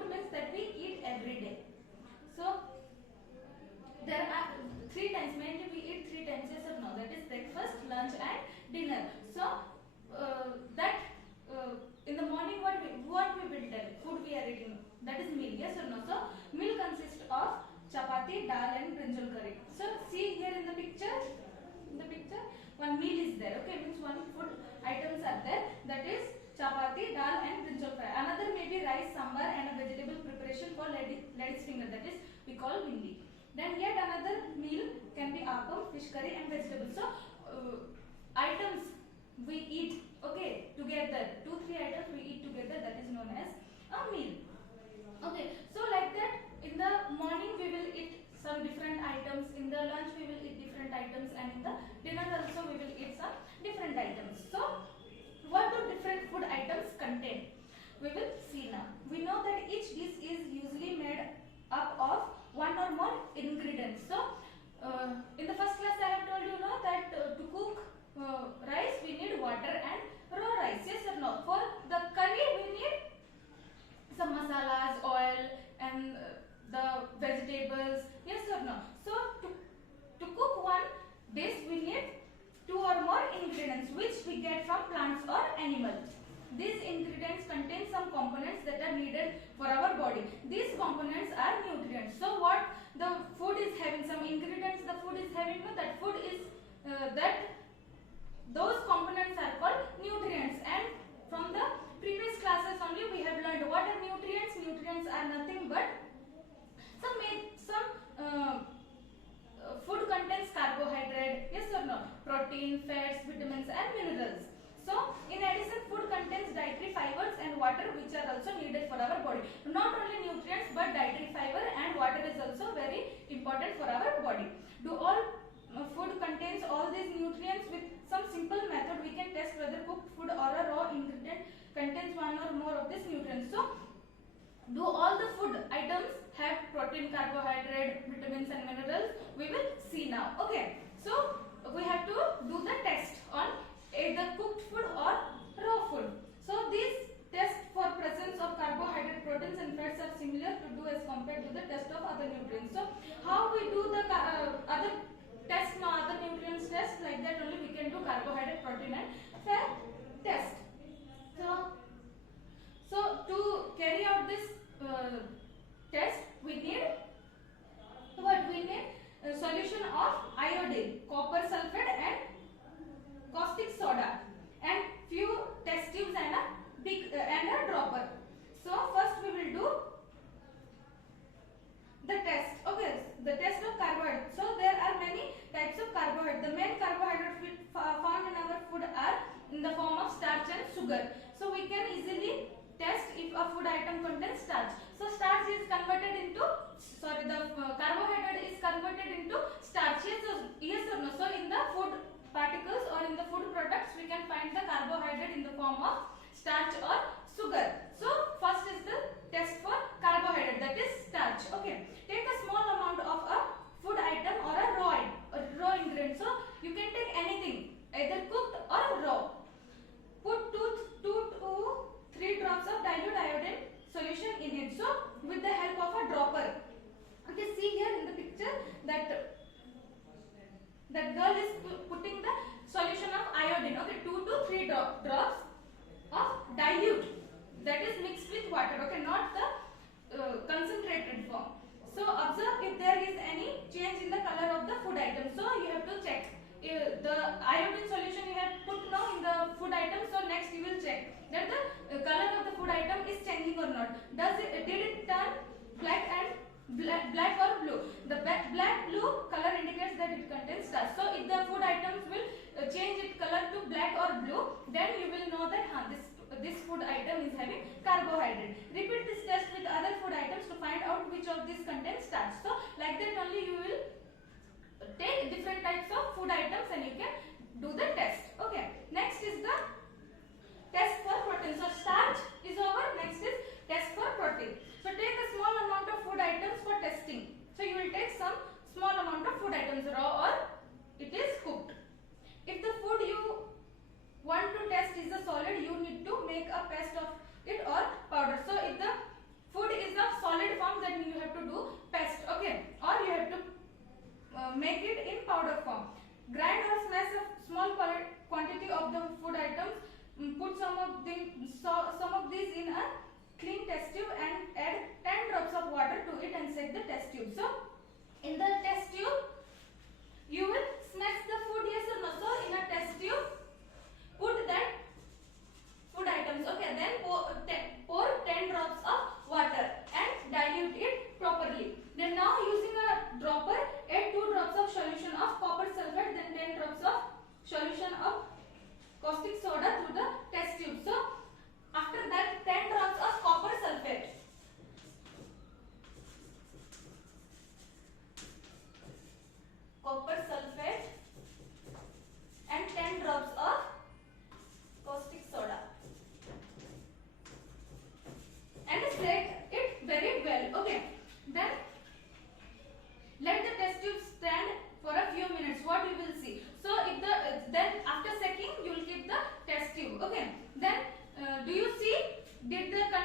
food means that we eat every day. So there are 3 times, mainly we eat 3 times, yes or no? That is breakfast, lunch and dinner. So in the morning what we will tell, food we are eating, that is meal, yes or no? So meal consists of chapati, dal and brinjal curry. So see here in the picture, one meal is there, okay, means one food items are there, that is chapati, dal and brinjal fry. Another may be rice, sambar and a vegetable preparation for lady's finger, that is we call vindi. Then yet another meal can be appam, fish curry and vegetables. So items we eat, okay, together, 2-3 items we eat together, that is known as a meal. Okay, so like that, in the morning we will eat some different items, in the lunch we will eat different items, and in the dinner also we will eat some different items. So what do different food items contain? We will see now. We know that each dish is usually made up of one or more ingredients. So in the first class I have told you know that to cook rice we need water and raw rice, yes or no? For the curry we need some masalas, oil and the vegetables, yes or no? So to cook one dish we need 2 or more ingredients which we get from plants or animals. These ingredients contain some components that are needed for our body. These components are nutrients. So what the food is having, some ingredients the food is having, that food is those components are called nutrients. And from the previous classes only we have learned what are nutrients. Nutrients are nothing but some food contains carbohydrate, yes or no, protein, fats, vitamins and minerals. So in addition food contains dietary fibers and water which are also needed for our body. Not only nutrients but dietary fiber and water is also very important for our body. Do all food contains all these nutrients? With some simple method we can test whether cooked food or a raw ingredient contains one or more of these nutrients. So do all the food items have protein, carbohydrate, vitamins and minerals? We will see now. Okay, so we have to do the test on either cooked food or raw food. So these tests for presence of carbohydrate, proteins and fats are similar to do as compared to the test of other nutrients. So how we do the other test, now other nutrients test, like that only we can do carbohydrate, protein and fat test. So to carry out this test we need what? We need a solution of iodine, copper sulfate and caustic soda and few test tubes and a dropper. So first we will do the test. Okay, the test of carbohydrate. So there are many types of carbohydrate. The main carbohydrates found in our food are in the form of starch and sugar. So we can easily test if a food item contains starch. So starch is converted into, carbohydrate is converted into starch, yes or no? So in the food particles or in the food products we can find the carbohydrate in the form of starch or sugar. So first is the test for carbohydrate, that is starch. Okay, take a small amount of a food item or a raw ingredient. So you can take anything, either cooked or raw. Put 2 to 3 drops of dilute iodine solution in it. So with the help of a dropper. Okay, see here in the picture that girl is putting the solution of iodine. Okay, 2 to 3 drops of dilute, that is mixed with water. Okay, not the concentrated form. So observe if there is any change in the color of the food item. So you have to check the iodine solution you have put now in the food item. So next you will check that the color of the food item is changing or not. Did it turn black or blue? The black blue color indicates that it contains starch. So if the food items will change its color to black or blue, then you will know that this food item is having carbohydrate. Repeat this test with other food items to find out which of these contains starch. So like that only you will take different types of food items and you can do the test. Okay, next is the test for protein. So starch is over, next is test for protein. So take a small amount of food items for testing. So you will take some small amount of food items, raw or it is cooked. If the food you want to test is a solid, you need to make a paste of it or powder. So if the food is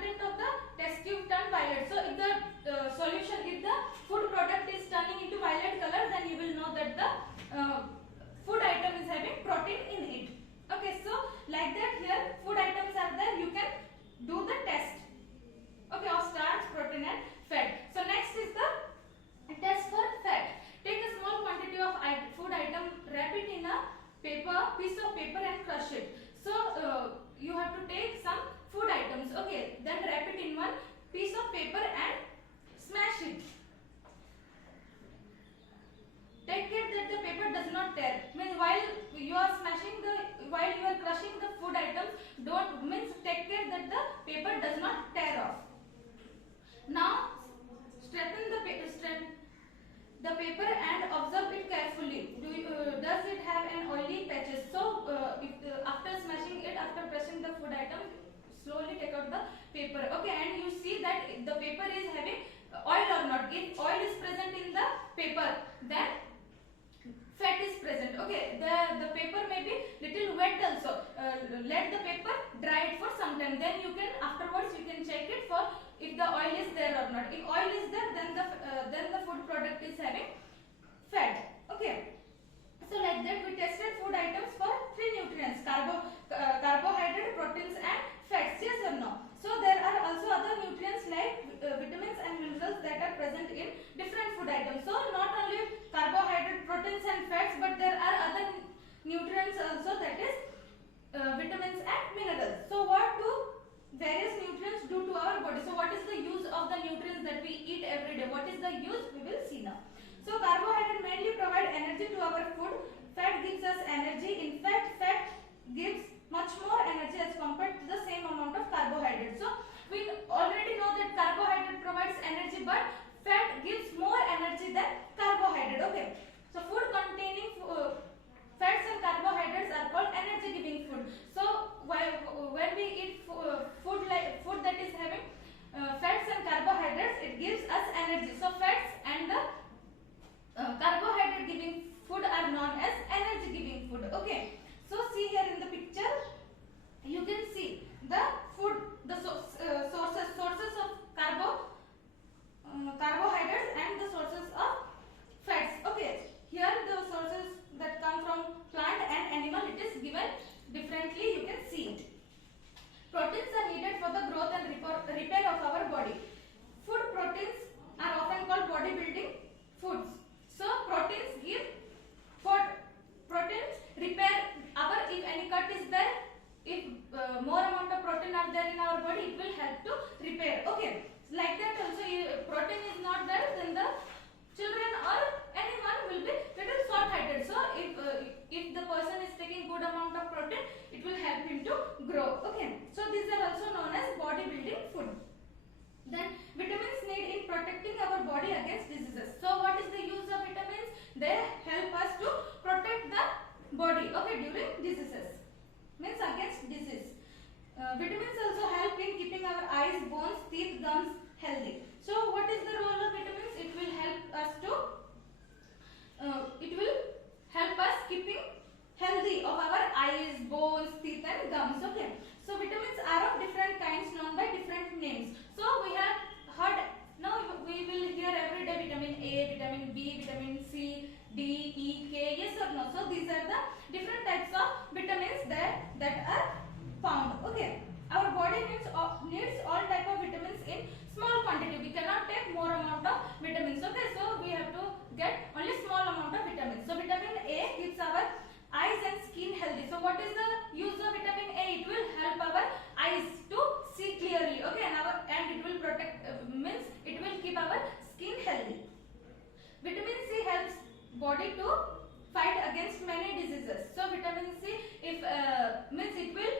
content of the test tube turn violet. So if the if the food product is turning into violet color, then you will know that the food item is having protein in it. Okay, so like that here food items are there, you can do the test, okay, of starch, protein and fat. So next is the test for fat. Take a small quantity of food item, wrap it in a piece of paper and crush it. So you have to take some food items, okay, then wrap it in one piece of paper and smash it. Take care that the paper does not tear. Means while you are crushing the food items, take care that the paper does not tear off. Now straighten the paper and observe it carefully. Does it have an oily patches? So after smashing it, after pressing the food item, slowly take out the paper, okay, and you see that the paper is having oil or not. If oil is present in the paper, then fat is present, okay. The paper may be little wet also. Let the paper dry it for some time, then you can afterwards you can check it for if the oil is there or not. If oil is there, then the food product is having fat, okay. So like that we tested food items for 3 nutrients: carbohydrate, proteins and fats. Yes or no? So there are also other nutrients like vitamins and minerals that are present in different food items. So not only carbohydrate, proteins and fats, but there are other nutrients also, that is vitamins and minerals. So what do various nutrients do to our body? So what is the use of the nutrients that we eat every day? What is the use? We will see now. So carbohydrate mainly provide energy to our food. Fat gives us energy. In fact, fat gives much more energy as compared to the same amount of carbohydrate. So we already know that carbohydrate provides energy, but fat gives more energy than carbohydrate, okay. So food containing fats and carbohydrates are called energy giving food. So when we eat food that is having fats and carbohydrates, it gives us energy. So fats and the carbohydrate giving food are known as energy giving food, okay. So see here in the picture, you can see the food, the sources of carbohydrates and the sources of fats, okay. Here the sources that come from plant and animal, it is given differently, you can see it. Proteins are needed for the growth and repair of our body. Food proteins are often called bodybuilding foods. So proteins repair our, if any cut is there, if more amount of protein are there in our body, it will help to repair, okay. Like that also, protein is not there, then the children or anyone will be little short-heighted. So if the person is taking good amount of protein, it will help him to grow, okay. So these are also known as bodybuilding food. Then vitamins need in protecting our body against diseases. So what is the use of vitamins? They help us to protect the body, okay, during diseases, means against disease. Vitamins also help in keeping our eyes, bones, teeth, gums healthy. So what is the role of vitamins? It will help us keeping healthy of our eyes, bones, teeth and gums, okay. So vitamins are of different kinds, known by different names. So we have heard, now we will hear every day vitamin A, vitamin B, vitamin C, D, E, K, yes or no? So these are the different types of vitamins that are found, okay. Our body needs all type of vitamins in small quantity. We cannot take more amount of vitamins, okay. So we have to get only small amount of vitamins. So vitamin A keeps our eyes and skin healthy. So what is the use of vitamin A? It will help our eyes to see clearly, okay, and it will protect, means it will keep our skin healthy. Vitamin C helps body to fight against many diseases. So vitamin C, means it will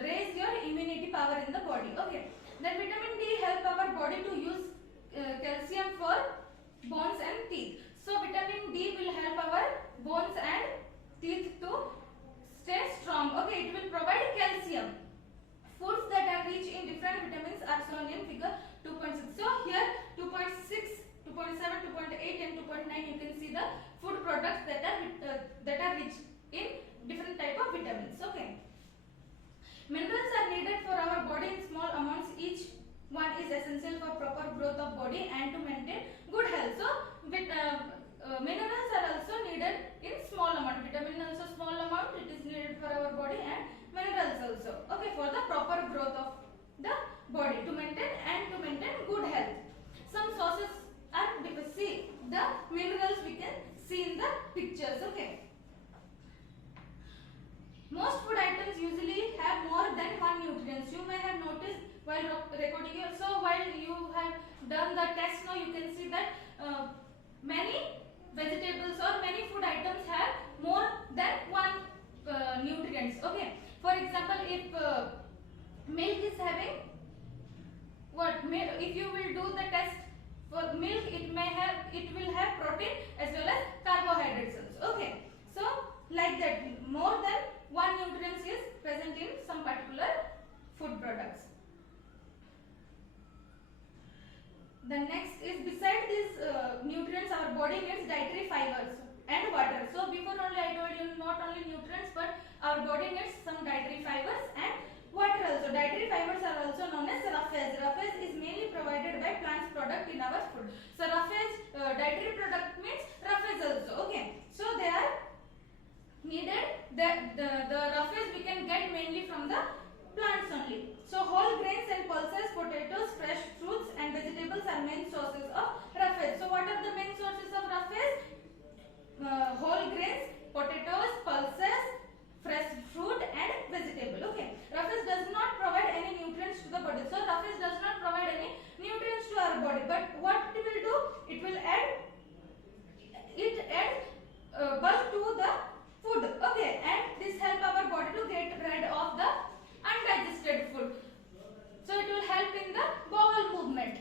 raise your immunity power in the body, okay. Then vitamin D help our body to use calcium for bones and teeth. So vitamin D will help our bones and teeth to stay strong, okay. It will provide calcium. Foods that are rich in different vitamins are shown in figure 2.6. So here 2.6, 2.7, 2.8 and 2.9, you can see the food products that are rich in different type of vitamins, okay. Minerals are needed for our body in small amounts. Each one is essential for proper growth of body and to maintain good health. So, minerals are also needed in small amount. Vitamin also small amount. It is needed for our body, and minerals also. Okay, for the proper growth of the body to maintain good health. Some sources are see the minerals we can see in the pictures. Okay. Most food items usually have more than one nutrients. You may have noticed while recording it. So while you have done the test now, you can see that many vegetables or many food items have more than one nutrients. Okay. For example, if milk is having what? If you will do the test for milk, it will have protein as well as carbohydrates also. Okay. So like that, more than one nutrients is present in some particular food products. The next is, beside these nutrients, our body needs dietary fibers and water. So before only I told you, not only nutrients but our body needs some dietary fibers and water also. Dietary fibers are also known as roughage. Roughage is mainly provided by plants product in our food. So roughage, dietary product means roughage also. Okay. So they are needed. The roughage we can get mainly from the plants only. So whole grains and pulses, potatoes, fresh fruits and vegetables are main sources of roughage. So what are the main sources of roughage? Whole grains, potatoes, pulses, fresh fruit and vegetable. Okay. Roughage does not provide any nutrients to the body. So roughage does not provide any nutrients to our body. But what it will do? It will add bulk to the food. Okay. And this help our body to get rid of the undigested food. So it will help in the bowel movement.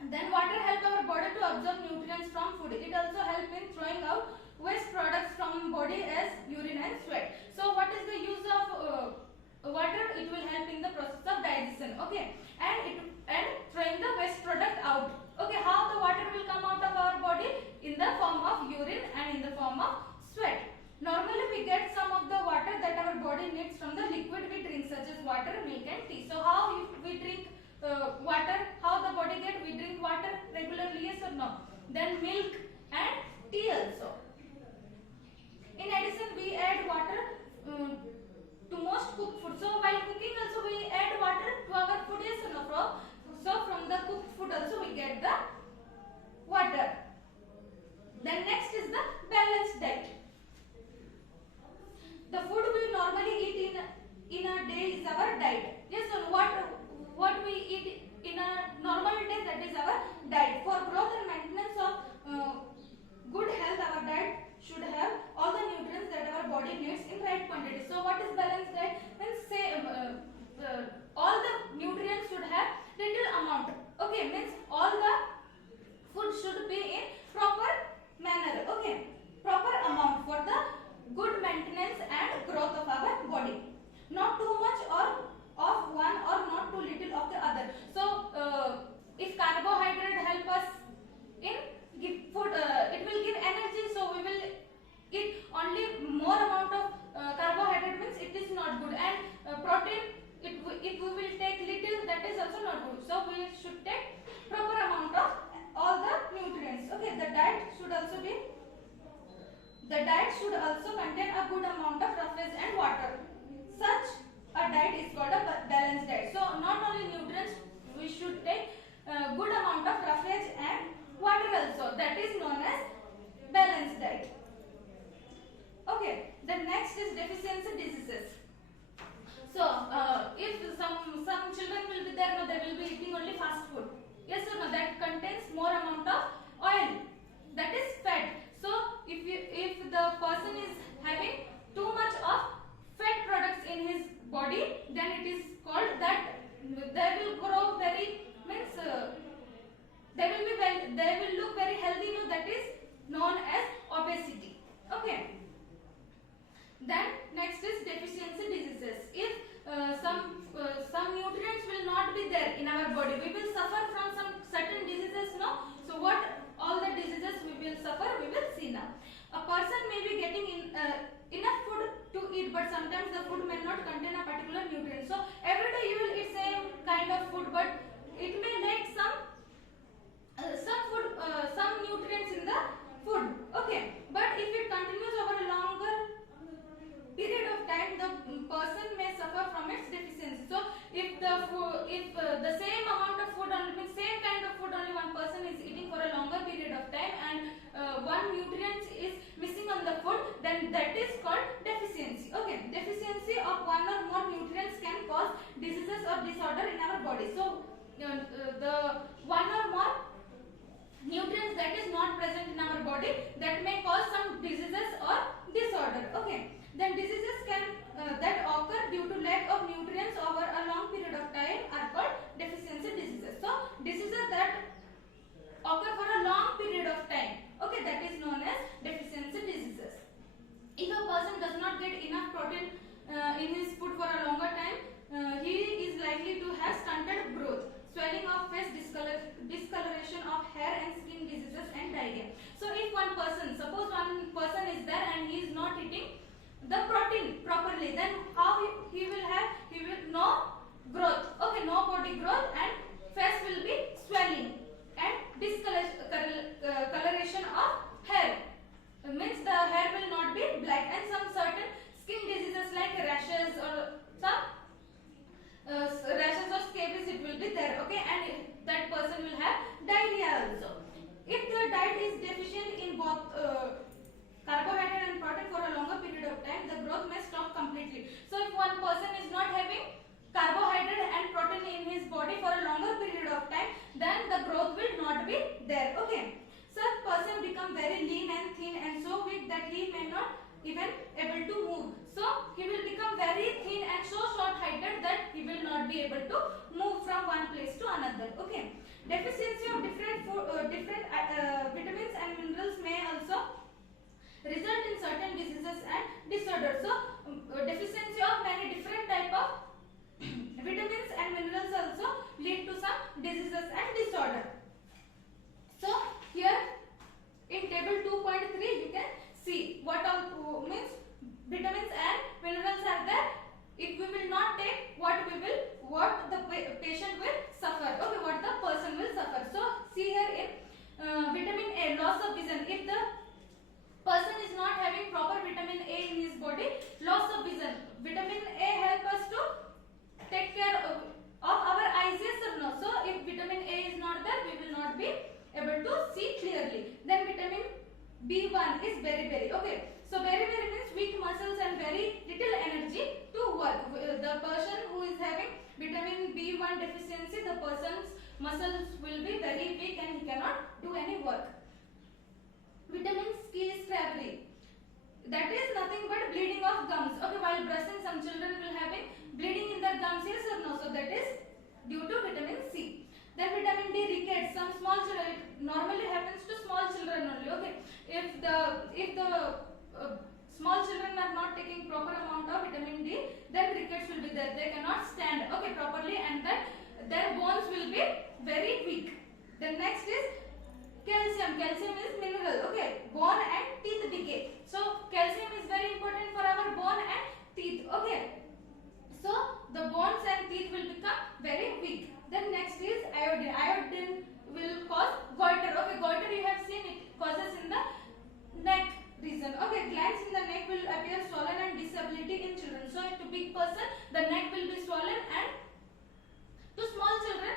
And then water help our body to absorb nutrients from food. It also help in throwing out waste products from body as urine and sweat. So what is the use of water? It will help in the process of digestion. Okay. And throwing the waste product out. Okay. How the water will come out of our body? In the form of urine and in the form of sweat. Normally we get some of the water that our body needs from the liquid we drink, such as water, milk and tea. So how we drink water, how the body get? We drink water regularly, yes or no? Then milk and tea also. In addition, we add water to most cooked food. So while cooking also we add water to our food, yes or no? So from the cooked food also we get the water. Then next is the balanced diet. The food we normally eat in a day is our diet. Yes or no? What we eat in a normal day, that is our diet. For growth and maintenance of good health, our diet should have all the nutrients that our body needs in right quantity. So what is balanced diet? Means say all the nutrients should have little amount. Okay, means all the food should be in proper manner. Okay, proper amount for the good maintenance and growth of our body. Not too much or of one or not too little of the other. So if carbohydrate help us in give food, it will give energy. So we will eat only more amount of carbohydrate, means it is not good. And protein, if we will take little, that is also not good. So we should take proper amount of all the nutrients. Okay, the diet should also contain a good amount of roughage and water. Such a diet is called a balanced diet. So not only nutrients, we should take good amount of roughage and water also. That is known as balanced diet. Okay, the next is deficiency diseases. So if some children will be there, no, they will be eating only fast food. Yes or no? That contains more amount of oil. That is fat. So if the person is having too much of fat products in his body, then it is called that they will grow very, means they will look very healthy. No, that is known as obesity. Okay. Then next is deficiency diseases. If some nutrients will not be there in our body, we will suffer from some certain diseases. No. So what all the diseases we will suffer, we will see now. A person may be getting enough food to eat, but sometimes the food may not contain a particular then that is called deficiency. Okay, deficiency of one or more nutrients can cause diseases or disorder in our body. So the one or more nutrients that is not present in our body, that may cause some diseases or disorder. Okay, then diseases can that occur due to lack of nutrients over a long period of time are called deficiency diseases. So diseases that occur for a long period of time, okay, that is known as deficiency diseases. If a person does not get enough protein in his food for a longer time, he is likely to have stunted growth, swelling of face, discoloration of hair and skin diseases and diarrhea. So if one person, suppose one person is there and he is not eating the protein properly, then how he will have, he will no growth, okay, no body growth, and face will be swelling and discoloration of hair, means the hair will not be black, and some certain skin diseases like rashes or some rashes or scabies, it will be there, okay, and that person will have diarrhea also. If the diet is deficient in both carbohydrate and protein for a longer period of time, the growth may stop completely. So if one person is not having carbohydrate and protein in his body for a longer period of time, then the growth will not be there, okay. Such person become very lean and thin and so weak that he may not even able to move. So he will become very thin and so short heighted that he will not be able to move from one place to another, okay. Deficiency of different vitamins and minerals may also result in certain diseases and disorders. So deficiency of many different type of vitamins and minerals also lead to some diseases and disorder. So here in table 2.3 you can see what all means vitamins and minerals are there. If we will not take, what the patient will suffer, okay, what the person will suffer. So see here in vitamin A, loss of vision. If the person is not having proper vitamin A in his body, loss of vision. Vitamin A help us to take care of our eyes, yes or no. So if vitamin A is not there, we will not be able to see clearly. Then vitamin B1 is very, okay. So very means weak muscles and very little energy to work. The person who is having vitamin B1 deficiency, the person's muscles will be very weak and he cannot do any work. Vitamin C is Scravery. That is nothing but bleeding of gums. Okay, while brushing, some children will having bleeding in their gums, yes or no. So that is due to vitamin C. Then vitamin D rickets. Some small children, it normally happens to small children only. Okay, if the small children are not taking proper amount of vitamin D, then rickets will be there. They cannot stand, okay, properly, and then their bones will be very weak. Then next is calcium. Calcium is mineral, okay. Bone and teeth decay. So calcium is very important for our bone and teeth, okay. So the bones and teeth will become very weak. Then next is iodine. Iodine will cause goiter. Okay, goiter you have seen, it causes in the neck region. Okay, glands in the neck will appear swollen and disability in children. So to big person, the neck will be swollen, and to small children,